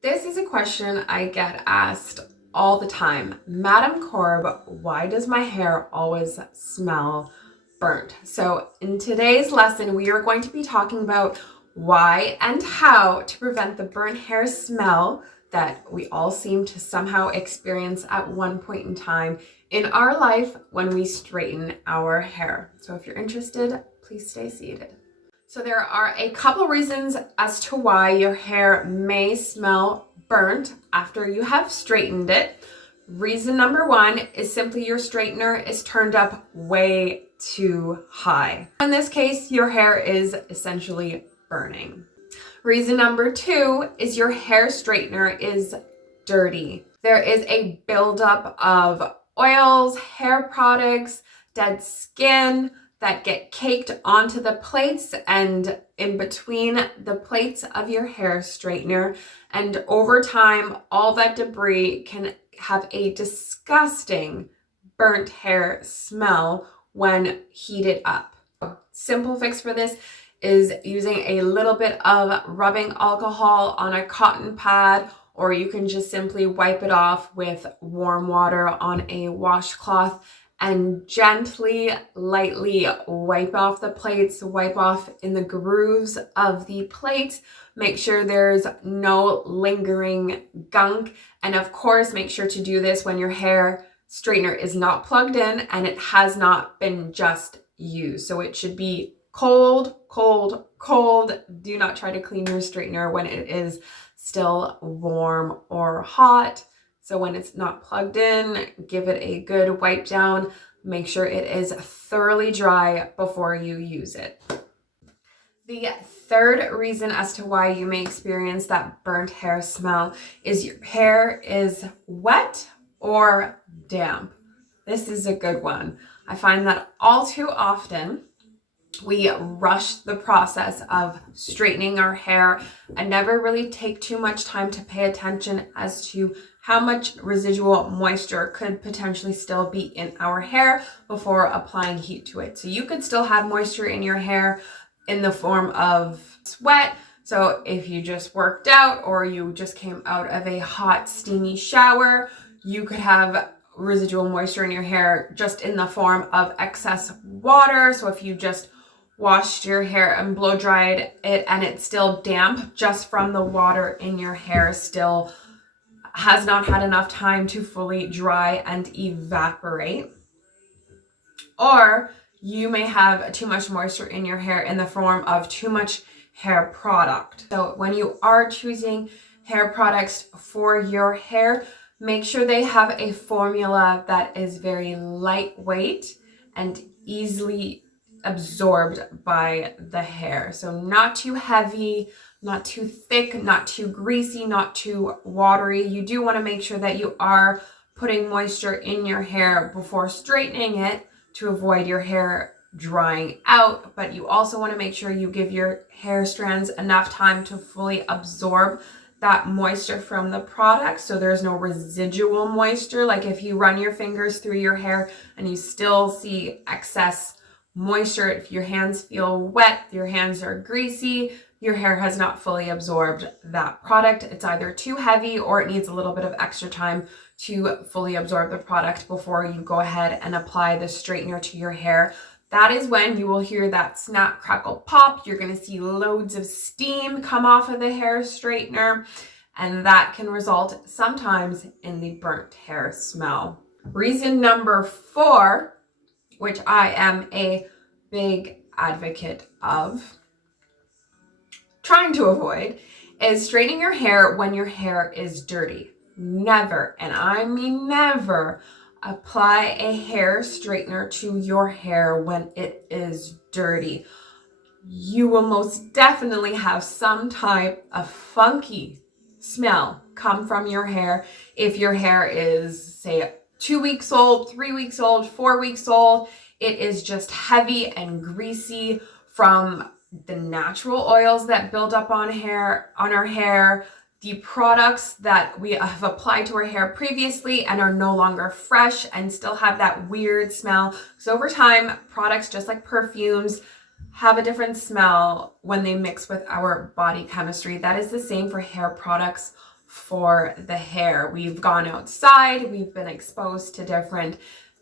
This is a question I get asked all the time. Madam Corb, why does my hair always smell burnt? So in today's lesson, we are going to be talking about why and how to prevent the burnt hair smell that we all seem to somehow experience at one point in time in our life when we straighten our hair. So if you're interested, please stay seated. So there are a couple reasons as to why your hair may smell burnt after you have straightened it. Reason number one is simply your straightener is turned up way too high. In this case, your hair is essentially burning. Reason number two is your hair straightener is dirty. There is a buildup of oils, hair products, dead skin that get caked onto the plates and in between the plates of your hair straightener. And over time, all that debris can have a disgusting burnt hair smell when heated up. Simple fix for this is using a little bit of rubbing alcohol on a cotton pad, or you can just simply wipe it off with warm water on a washcloth and gently, lightly wipe off the plates, wipe off in the grooves of the plates. Make sure there's no lingering gunk. And of course, make sure to do this when your hair straightener is not plugged in and it has not been just used. So it should be cold, cold, cold. Do not try to clean your straightener when it is still warm or hot. So when it's not plugged in, give it a good wipe down. Make sure it is thoroughly dry before you use it. The third reason as to why you may experience that burnt hair smell is your hair is wet or damp. This is a good one. I find that all too often we rush the process of straightening our hair and never really take too much time to pay attention as to how much residual moisture could potentially still be in our hair before applying heat to it. So you could still have moisture in your hair in the form of sweat. So if you just worked out or you just came out of a hot, steamy shower, you could have residual moisture in your hair just in the form of excess water. So if you just washed your hair and blow dried it and it's still damp just from the water in your hair, still has not had enough time to fully dry and evaporate. Or you may have too much moisture in your hair in the form of too much hair product. So when you are choosing hair products for your hair, make sure they have a formula that is very lightweight and easily absorbed by the hair. So not too heavy, not too thick, not too greasy, not too watery. You do want to make sure that you are putting moisture in your hair before straightening it to avoid your hair drying out, but you also want to make sure you give your hair strands enough time to fully absorb that moisture from the product so there's no residual moisture. Like if you run your fingers through your hair and you still see excess moisture, if your hands feel wet, your hands are greasy, your hair has not fully absorbed that product. It's either too heavy or it needs a little bit of extra time to fully absorb the product before you go ahead and apply the straightener to your hair. That is when you will hear that snap, crackle, pop. You're going to see loads of steam come off of the hair straightener, and that can result sometimes in the burnt hair smell. Reason number 4, which I am a big advocate of trying to avoid, is straightening your hair when your hair is dirty. Never, and I mean never, apply a hair straightener to your hair when it is dirty. You will most definitely have some type of funky smell come from your hair if your hair is, say, 2 weeks old, 3 weeks old, 4 weeks old. It is just heavy and greasy from the natural oils that build up on our hair, the products that we have applied to our hair previously and are no longer fresh and still have that weird smell. So over time, products, just like perfumes, have a different smell when they mix with our body chemistry. That is the same for hair products for the hair. We've gone outside, we've been exposed to different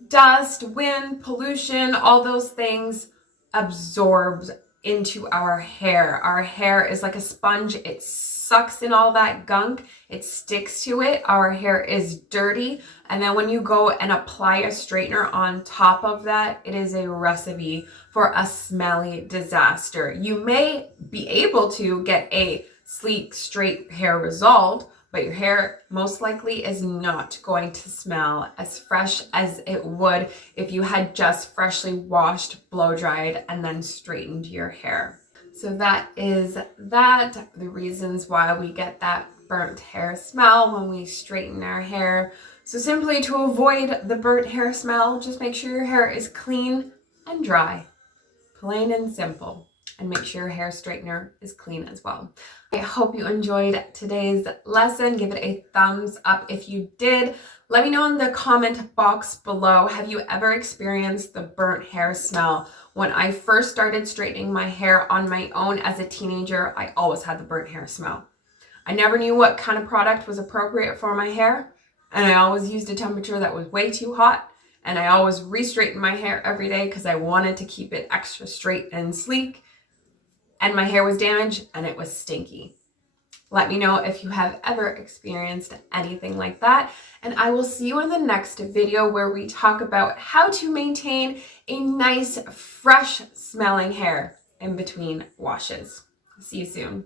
dust, wind, pollution, all those things absorbs into our hair. Our hair is like a sponge. It sucks in all that gunk. It sticks to it. Our hair is dirty. And then when you go and apply a straightener on top of that, it is a recipe for a smelly disaster. You may be able to get a sleek, straight hair result, but your hair most likely is not going to smell as fresh as it would if you had just freshly washed, blow dried, and then straightened your hair. So that is that, the reasons why we get that burnt hair smell when we straighten our hair. So simply to avoid the burnt hair smell, just make sure your hair is clean and dry. Plain and simple. And make sure your hair straightener is clean as well. I hope you enjoyed today's lesson. Give it a thumbs up if you did. Let me know in the comment box below, have you ever experienced the burnt hair smell? When I first started straightening my hair on my own as a teenager, I always had the burnt hair smell. I never knew what kind of product was appropriate for my hair, and I always used a temperature that was way too hot, and I always re-straightened my hair every day because I wanted to keep it extra straight and sleek. And my hair was damaged and it was stinky. Let me know if you have ever experienced anything like that. And I will see you in the next video where we talk about how to maintain a nice, fresh smelling hair in between washes. See you soon.